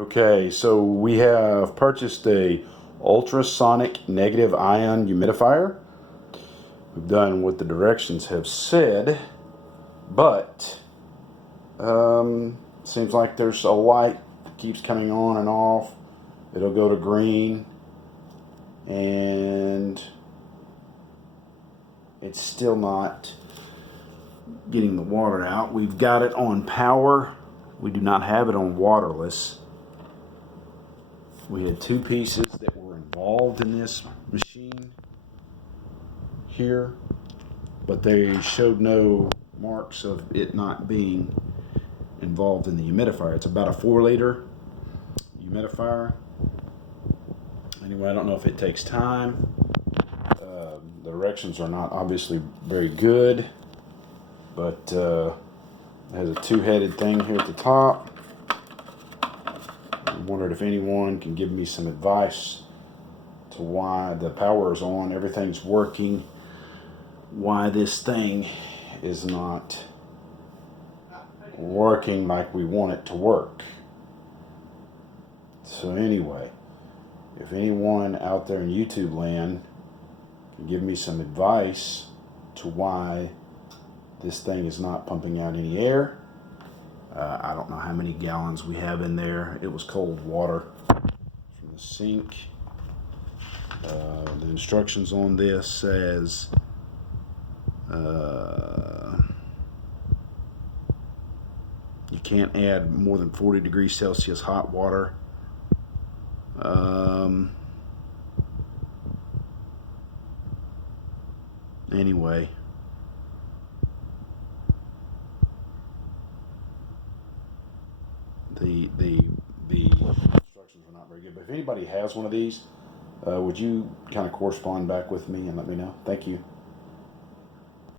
Okay, so we have purchased a ultrasonic negative ion humidifier. We've done what the directions have said, but seems like there's a light that keeps coming on and off. It'll go to green, and it's still not getting the water out. We've got it on power. We do not have it on waterless. We had two pieces that were involved in this machine here, but they showed no marks of it not being involved in the humidifier. It's about a 4-liter humidifier. Anyway, I don't know if it takes time. The directions are not obviously very good, but it has a two-headed thing here at the top. I wondered if anyone can give me some advice to why the power is on, everything's working, why this thing is not working like we want it to work. So anyway, if anyone out there in YouTube land can give me some advice to why this thing is not pumping out any air. I don't know how many gallons we have in there. It was cold water from the sink. The instructions on this says you can't add more than 40 degrees Celsius hot water. Anyway, the instructions were not very good. But if anybody has one of these, would you kind of correspond back with me and let me know? Thank you.